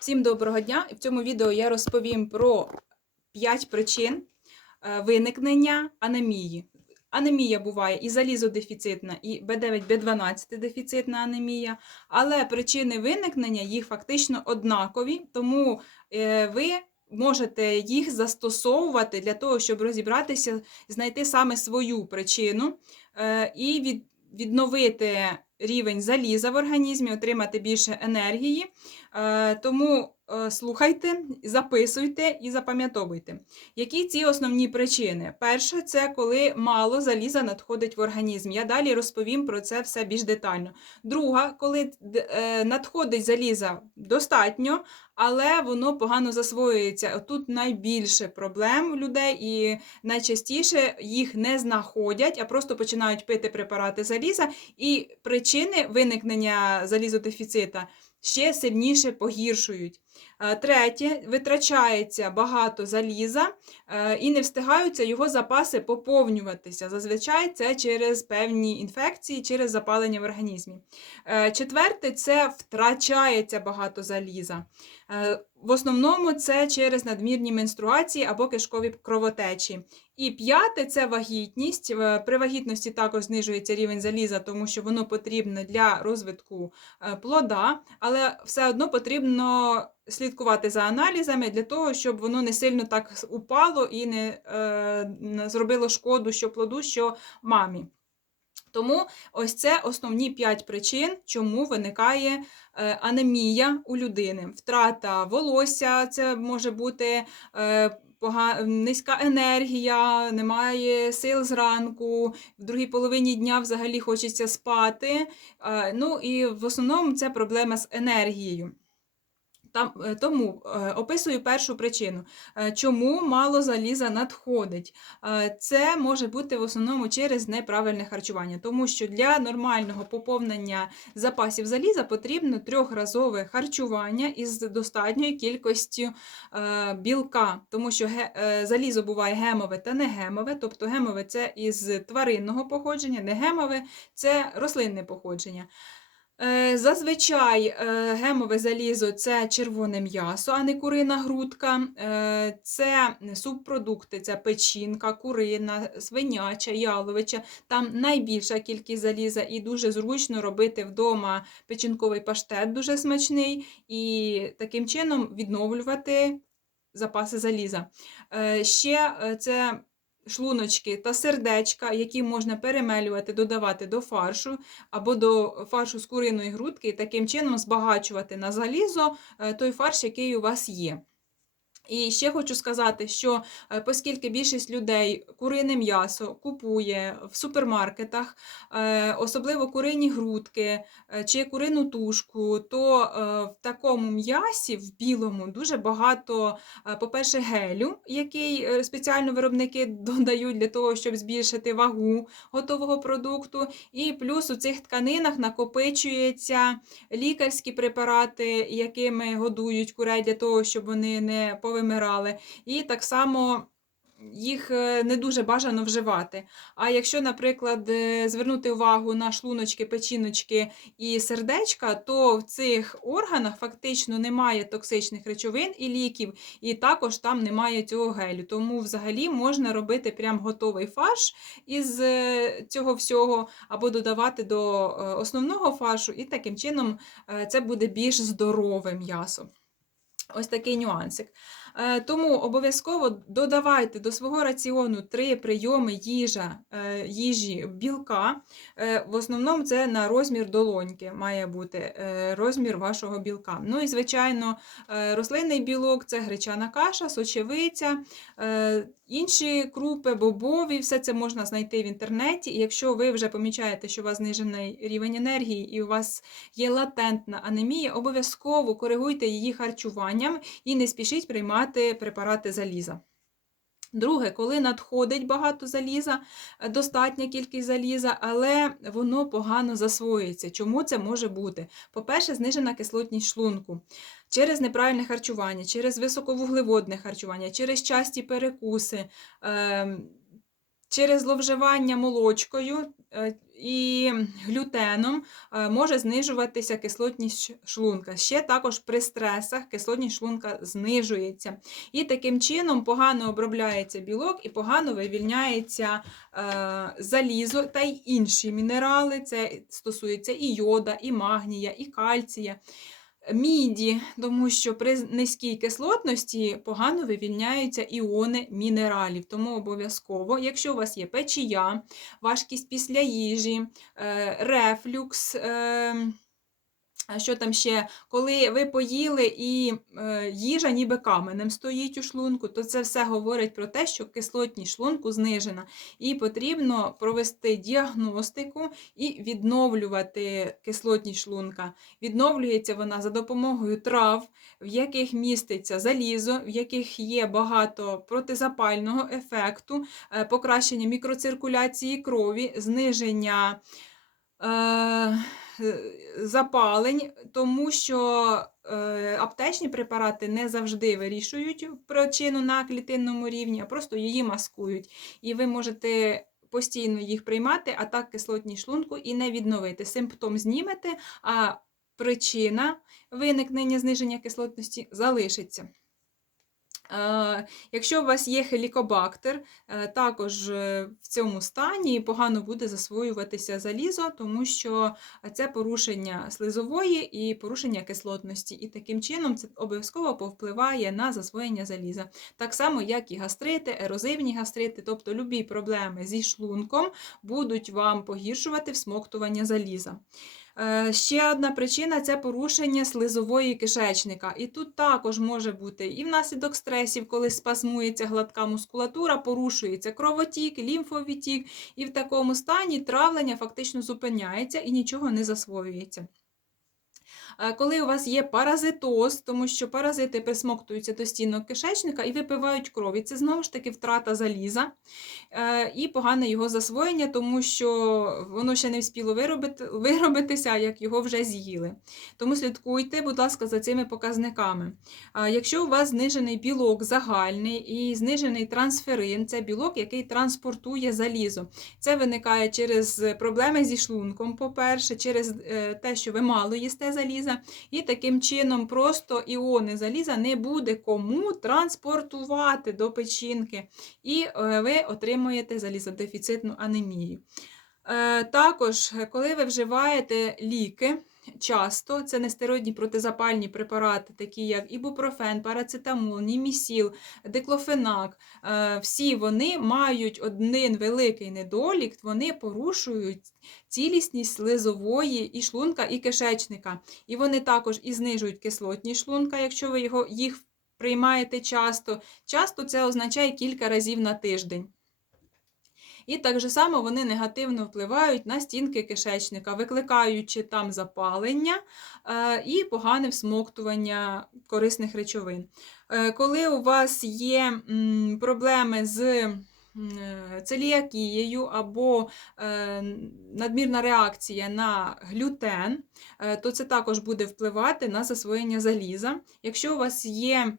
Всім доброго дня! В цьому відео я розповім про 5 причин е, виникнення анемії. Анемія буває і залізодефіцитна, і B9, B12 дефіцитна анемія, але причини виникнення їх фактично однакові, тому е, ви можете їх застосовувати для того, щоб розібратися, знайти саме свою причину е, і відновити рівень заліза в організмі, отримати більше енергії. Е, Тому слухайте, записуйте і запам'ятовуйте. Які ці основні причини? Перше, це коли мало заліза надходить в організм. Я далі розповім про це все більш детально. Друга, коли е, надходить заліза достатньо, але воно погано засвоюється. Тут найбільше проблем у людей, і найчастіше їх не знаходять, а просто починають пити препарати заліза, і причини виникнення залізодефіцита ще сильніше погіршують. Е, Третє, витрачається багато заліза е, і не встигаються його запаси поповнюватися. Зазвичай це через певні інфекції, через запалення в організмі. Е, Четверте, це втрачається багато заліза. В основному це через надмірні менструації або кишкові кровотечі. І п'яте це вагітність. При вагітності також знижується рівень заліза, тому що воно потрібно для розвитку плода, але все одно потрібно слідкувати за аналізами для того, щоб воно не сильно так упало і не е, зробило шкоду що плоду, що мамі. Тому ось це основні 5 причин, чому виникає е, анемія у людини. Втрата волосся, це може бути е, низька енергія, немає сил зранку, в другій половині дня взагалі хочеться спати. Е, Ну і в основному це проблема з енергією. Там, е, тому е, описую першу причину, Е, чому мало заліза надходить. Це може бути в основному через неправильне харчування, тому що для нормального поповнення запасів заліза потрібно трьохразове харчування із достатньою кількістю білка, тому що залізо буває гемове та негемове, тобто гемове це із тваринного походження, негемове це рослинне походження. Е, Зазвичай е, гемове залізо це червоне м'ясо, а не курина грудка. Е, Це субпродукти, це печінка, курина, свиняча, яловича. Там найбільша кількість заліза і дуже зручно робити вдома печінковий паштет, дуже смачний, і таким чином відновлювати запаси заліза. Ще це шлуночки та сердечка, які можна перемелювати, додавати до фаршу або до фаршу з куриної грудки, і таким чином збагачувати на залізо е, той фарш, який у вас є. І ще хочу сказати, що е, оскільки більшість людей курине м'ясо купує в супермаркетах, е, особливо курині грудки е, чи курину тушку, то в такому м'ясі, в білому, дуже багато, по-перше, гелю, який спеціально виробники додають для того, щоб збільшити вагу готового продукту. І плюс у цих тканинах накопичуються лікарські препарати, якими годують курей для того, щоб вони не повимирали. І так само. Їх е, не дуже бажано вживати. А якщо, наприклад, е, звернути увагу на шлуночки, печіночки і сердечка, то в цих органах фактично немає токсичних речовин і ліків, і також там немає цього гелю. Тому взагалі можна робити прям готовий фарш із е, цього всього, або додавати до основного фаршу, і таким чином це буде більш здорове м'ясо. Ось такий нюансик. Е, Тому обов'язково додавайте до свого раціону три прийоми їжа, е, їжі білка. Е, В основному це на розмір долоньки має бути розмір вашого білка. Ну і, звичайно, рослинний білок це гречана каша, сочевиця, інші крупи, бобові, все це можна знайти в інтернеті. І якщо ви вже помічаєте, що у вас знижений рівень енергії і у вас є латентна анемія, обов'язково коригуйте її харчуванням і не спішіть приймати препарати заліза. Друге, коли надходить багато заліза, достатня кількість заліза, але воно погано засвоюється. Чому це може бути? По-перше, знижена кислотність шлунку. Через неправильне харчування, через високовуглеводне харчування, через часті перекуси, ем, через зловживання молочкою, е, і глютеном е, може знижуватися кислотність шлунка. Ще також при стресах кислотність шлунка знижується. І таким чином погано обробляється білок і погано вивільняється е, залізо та й інші мінерали. Це стосується і йода, і магнія, і кальція. Міді, тому що при низькій кислотності погано вивільняються іони мінералів. Тому обов'язково, якщо у вас є печія, важкість після їжі, е, рефлюкс. Що там ще, коли ви поїли і е, їжа ніби каменем стоїть у шлунку, то це все говорить про те, що кислотність шлунку знижена. І потрібно провести діагностику і відновлювати кислотність шлунка. Відновлюється вона за допомогою трав, в яких міститься залізо, в яких є багато протизапального ефекту, е, покращення мікроциркуляції крові, зниження. Е, запалень, тому що е, аптечні препарати не завжди вирішують причину на клітинному рівні, а просто її маскують. І ви можете постійно їх приймати, а так кислотність шлунку і не відновити. Симптом знімете, а причина виникнення зниження кислотності залишиться. Е, Якщо у вас є хелікобактер, е, також е, в цьому стані погано буде засвоюватися залізо, тому що це порушення слизової і порушення кислотності. І таким чином це обов'язково повпливає на засвоєння заліза. Так само, як і гастрити, ерозивні гастрити, тобто любі проблеми зі шлунком будуть вам погіршувати всмоктування заліза. Е, Ще одна причина це порушення слизової кишечника. І тут також може бути і внаслідок стресів, коли спазмується гладка мускулатура, порушується кровотік, лімфовітік, і в такому стані травлення фактично зупиняється і нічого не засвоюється. Е, Коли у вас є паразитоз, тому що паразити присмоктуються до стінок кишечника і випивають кров. І це знову ж таки втрата заліза е, і погане його засвоєння, тому що воно ще не вспіло виробити, виробитися, як його вже з'їли. Тому слідкуйте, будь ласка, за цими показниками. Якщо у вас знижений білок загальний і знижений трансферин, це білок, який транспортує залізо. Це виникає через проблеми зі шлунком, по-перше, через е, те, що ви мало їсте заліза, і таким чином просто іони заліза не буде кому транспортувати до печінки, і е, ви отримуєте залізодефіцитну анемію. Е, Також, коли ви вживаєте ліки, часто це нестероїдні протизапальні препарати, такі як ібупрофен, парацетамол, німісіл, диклофенак, е, всі вони мають один великий недолік, вони порушують цілісність слизової і шлунка, і кишечника. І вони також і знижують кислотність шлунка, якщо ви його, їх приймаєте часто. Часто це означає кілька разів на тиждень. І так же само вони негативно впливають на стінки кишечника, викликаючи там запалення е, і погане всмоктування корисних речовин. Е, Коли у вас є проблеми з е, целіакією або надмірна реакція на глютен, то це також буде впливати на засвоєння заліза. Якщо у вас є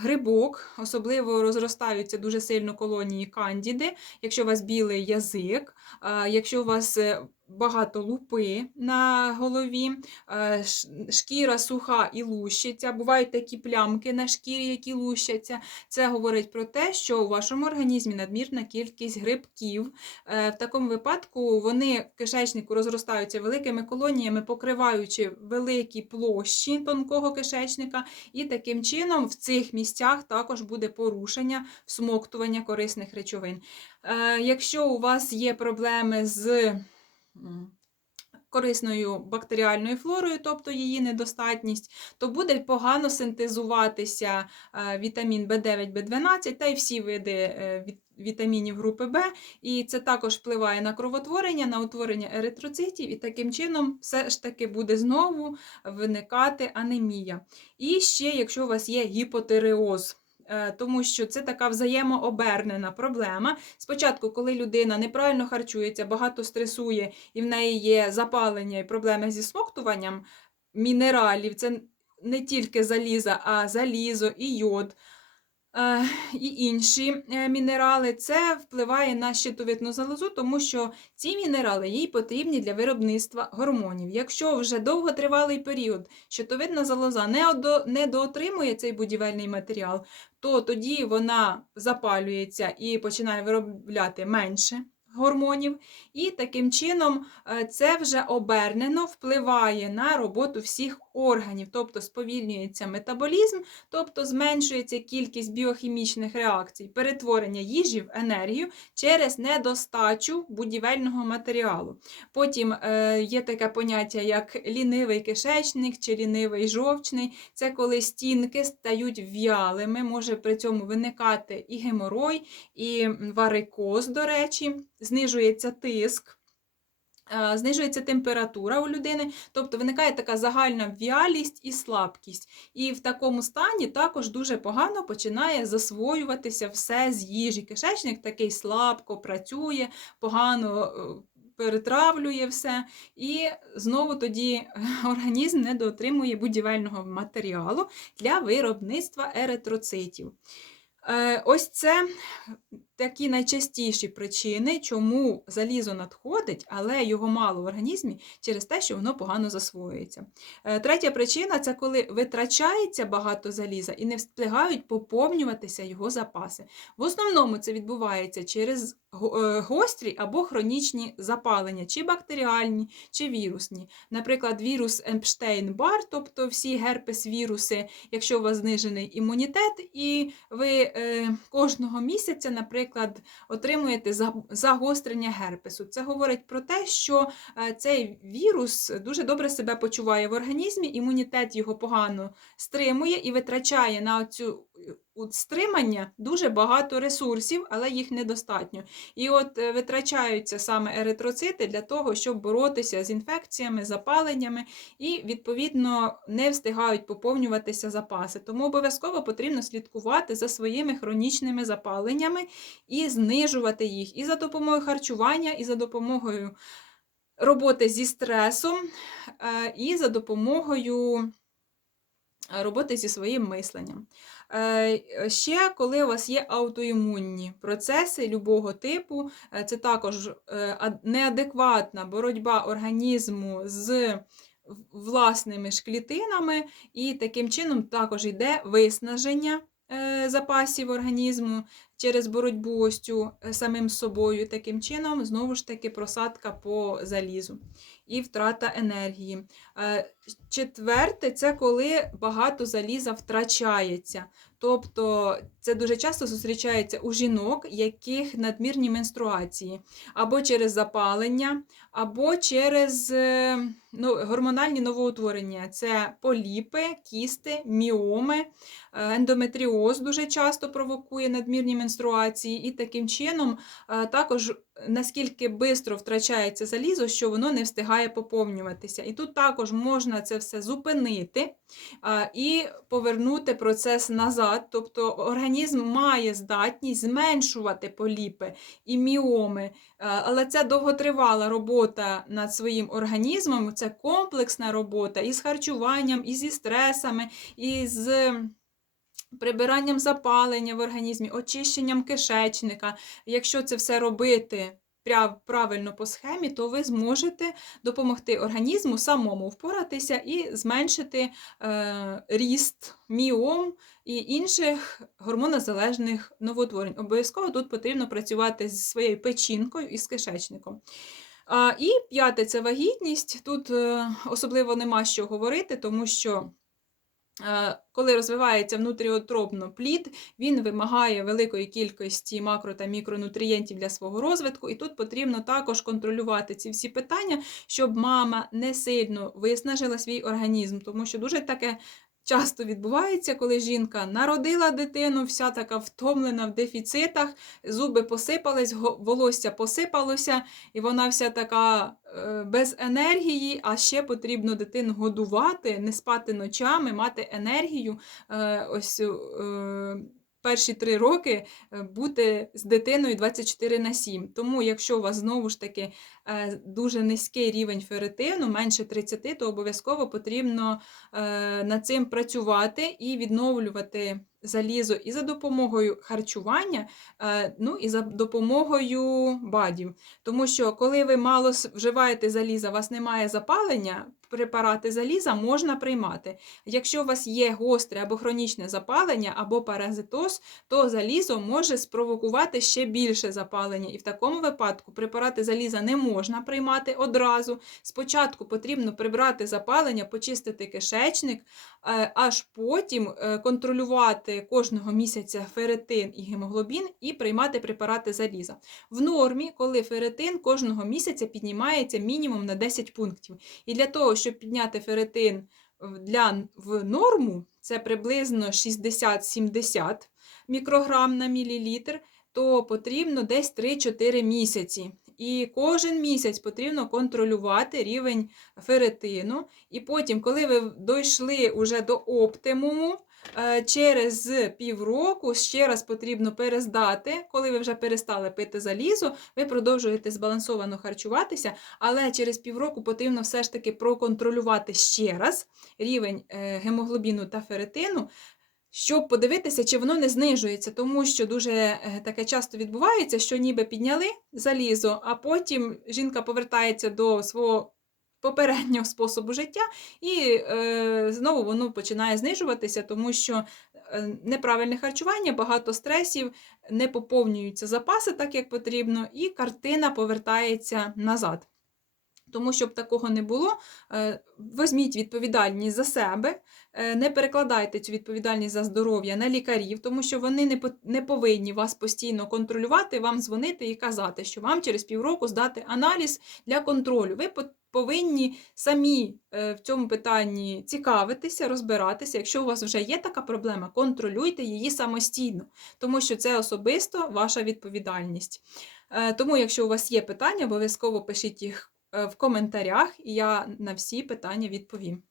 грибок, особливо розростаються дуже сильно колонії кандіди, якщо у вас білий язик, е, якщо у вас е, багато лупи на голові, е, шкіра суха і лущиться, бувають такі плямки на шкірі, які лущаться. Це говорить про те, що у вашому організмі надмірна кількість грибків. Е, В такому випадку вони в кишечнику розростаються великими колоніями, покриваючи великі площі тонкого кишечника, і таким чином в цих місцях також буде порушення всмоктування корисних речовин. Е, Якщо у вас є проблеми з корисною бактеріальною флорою, тобто її недостатність, то буде погано синтезуватися е, вітамін В9, В12 та й всі види е, вітамінів групи В. І це також впливає на кровотворення, на утворення еритроцитів, і таким чином все ж таки буде знову виникати анемія. І ще, якщо у вас є гіпотиреоз. Е, Тому що це така взаємообернена проблема. Спочатку, коли людина неправильно харчується, багато стресує, і в неї є запалення і проблеми зі смоктуванням мінералів, це не тільки заліза, а залізо і йод. е, і інші е, мінерали, це впливає на щитовидну залозу, тому що ці мінерали їй потрібні для виробництва гормонів. Якщо вже довготривалий період щитовидна залоза не, одо, не доотримує цей будівельний матеріал, то тоді вона запалюється і починає виробляти менше гормонів. І таким чином е, це вже обернено впливає на роботу всіх органів, тобто сповільнюється метаболізм, тобто зменшується кількість біохімічних реакцій, перетворення їжі в енергію через недостачу будівельного матеріалу. Потім е, є таке поняття, як лінивий кишечник чи лінивий жовчний. Це коли стінки стають в'ялими, може при цьому виникати і геморой, і варикоз, до речі, знижується тиск. Е, Знижується температура у людини, тобто виникає така загальна в'ялість і слабкість. І в такому стані також дуже погано починає засвоюватися все з їжі. Кишечник такий слабко працює, погано е, перетравлює все, і знову тоді організм не доотримує будівельного матеріалу для виробництва еритроцитів. Е, Ось це такі найчастіші причини, чому залізо надходить, але його мало в організмі через те, що воно погано засвоюється. Е, Третя причина це коли витрачається багато заліза і не встигають поповнюватися його запаси. В основному це відбувається через е, гострі або хронічні запалення, чи бактеріальні, чи вірусні. Наприклад, вірус Епштейн-Бар, тобто всі герпес-віруси, якщо у вас знижений імунітет, і ви е, кожного місяця, наприклад, отримуєте загострення герпесу. Це говорить про те, що е, цей вірус дуже добре себе почуває в організмі, імунітет його погано стримує і витрачає на цю стримання дуже багато ресурсів, але їх недостатньо. І от е, витрачаються саме еритроцити для того, щоб боротися з інфекціями, запаленнями, і, відповідно, не встигають поповнюватися запаси. Тому обов'язково потрібно слідкувати за своїми хронічними запаленнями і знижувати їх і за допомогою харчування, і за допомогою роботи зі стресом, е, і за допомогою роботи зі своїм мисленням. Е, Ще коли у вас є аутоімунні процеси любого типу, е, це також е, неадекватна боротьба організму з власними ж клітинами, і таким чином також йде виснаження е, запасів організму через боротьбу ось цю е, самим собою. Таким чином, знову ж таки, просадка по залізу і втрата енергії. Е, Четверте, це коли багато заліза втрачається. Тобто це дуже часто зустрічається у жінок, яких надмірні менструації, або через запалення, або через е, ну, гормональні новоутворення. Це поліпи, кісти, міоми, е, ендометріоз дуже часто провокує надмірні менструації, і таким чином е, також наскільки швидко втрачається залізо, що воно не встигає поповнюватися. І тут також можна це все зупинити і повернути процес назад. Тобто організм має здатність зменшувати поліпи і міоми, але це довготривала робота над своїм організмом, це комплексна робота і з харчуванням, і зі стресами, і з. Прибиранням запалення в організмі, очищенням кишечника. Якщо це все робити правильно по схемі, то ви зможете допомогти організму самому впоратися і зменшити е, ріст міом і інших гормонозалежних новоутворень. Обов'язково тут потрібно працювати зі своєю печінкою і з кишечником. І п'яте це вагітність. Тут е, особливо нема що говорити, тому що. Е, Коли розвивається внутріотропно плід, він вимагає великої кількості макро та мікронутрієнтів для свого розвитку, і тут потрібно також контролювати ці всі питання, щоб мама не сильно виснажила свій організм, тому що дуже таке. Часто відбувається, коли жінка народила дитину, вся така втомлена в дефіцитах, зуби посипались, волосся посипалося, і вона вся така е, без енергії, а ще потрібно дитину годувати, не спати ночами, мати енергію. Е, ось е, перші три роки е, бути з дитиною 24 на 7. Тому, якщо у вас знову ж таки е, дуже низький рівень ферритину, менше 30, то обов'язково потрібно е, над цим працювати і відновлювати залізо і за допомогою харчування, ну і за допомогою бадів. Тому що коли ви мало вживаєте заліза, у вас немає запалення, препарати заліза можна приймати. Якщо у вас є гостре або хронічне запалення, або паразитоз, то залізо може спровокувати ще більше запалення. І в такому випадку препарати заліза не можна приймати одразу. Спочатку потрібно прибрати запалення, почистити кишечник, аж потім е, контролювати кожного місяця ферритин і гемоглобін і приймати препарати заліза. В нормі, коли ферритин кожного місяця піднімається мінімум на 10 пунктів. І для того, щоб підняти ферритин в- для, в норму, це приблизно 60-70 мікрограм на мілілітр, то потрібно десь 3-4 місяці. І кожен місяць потрібно контролювати рівень ферритину. І потім, коли ви дійшли уже до оптимуму, е, через півроку ще раз потрібно перездати, коли ви вже перестали пити залізо, ви продовжуєте збалансовано харчуватися, але через півроку потрібно все ж таки проконтролювати ще раз рівень е, гемоглобіну та ферритину, щоб подивитися, чи воно не знижується, тому що дуже е, таке часто відбувається, що ніби підняли залізо, а потім жінка повертається до свого попереднього способу життя, і е, знову воно починає знижуватися, тому що е, неправильне харчування, багато стресів, не поповнюються запаси так, як потрібно, і картина повертається назад. Тому, щоб такого не було, е, візьміть відповідальність за себе, е, не перекладайте цю відповідальність за здоров'я на лікарів, тому що вони не, повинні вас постійно контролювати, вам дзвонити і казати, що вам через півроку здати аналіз для контролю. Ви повинні самі е, в цьому питанні цікавитися, розбиратися. Якщо у вас вже є така проблема, контролюйте її самостійно, тому що це особисто ваша відповідальність. Тому, якщо у вас є питання, обов'язково пишіть їх в коментарях, і я на всі питання відповім.